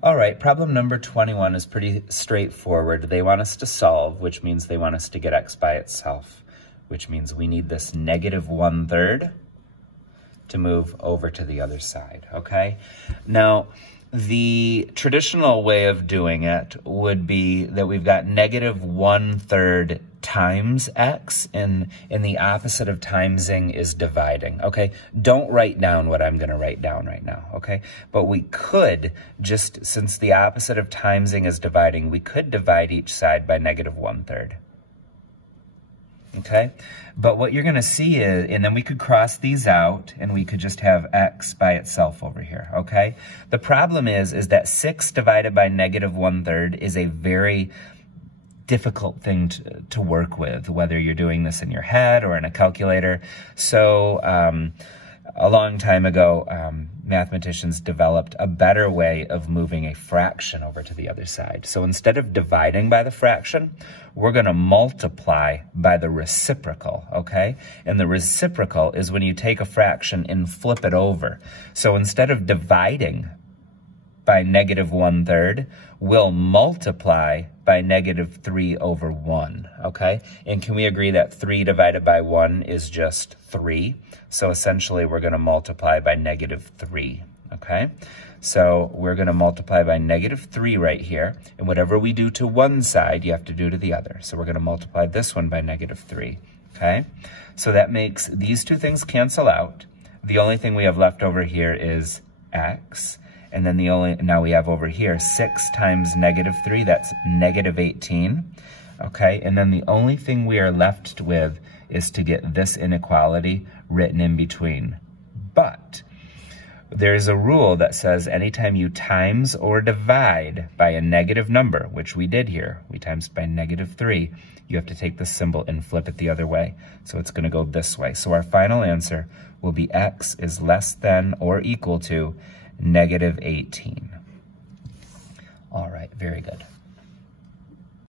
All right, problem number 21 is pretty straightforward. They want us to solve, which means they want us to get x by itself, which means we need this negative 1/3 to move over to the other side, okay? Now, the traditional way of doing it would be that we've got negative 1/3 times x, and the opposite of timesing is dividing, okay? Don't write down what I'm gonna write down right now, okay? But we could, just since the opposite of timesing is dividing, we could divide each side by negative 1/3. Okay, but what you're gonna see is, and then we could cross these out and we could just have x by itself over here, okay? The problem is that 6 divided by negative 1/3 is a very difficult thing to work with, whether you're doing this in your head or in a calculator. So a long time ago, mathematicians developed a better way of moving a fraction over to the other side. So instead of dividing by the fraction, we're gonna multiply by the reciprocal, okay? And the reciprocal is when you take a fraction and flip it over. So instead of dividing by negative 1/3, we'll multiply by negative 3/1, okay? And can we agree that 3 divided by 1 is just 3? So essentially, we're gonna multiply by negative 3, okay? So we're gonna multiply by negative 3 right here, and whatever we do to one side, you have to do to the other. So we're gonna multiply this one by negative 3, okay? So that makes these two things cancel out. The only thing we have left over here is x, and then now we have over here 6 times negative 3, that's negative 18, okay? And then the only thing we are left with is to get this inequality written in between. But there's a rule that says anytime you times or divide by a negative number, which we did here, we times by negative 3, you have to take the symbol and flip it the other way. So it's gonna go this way. So our final answer will be x is less than or equal to negative 18. All right, very good.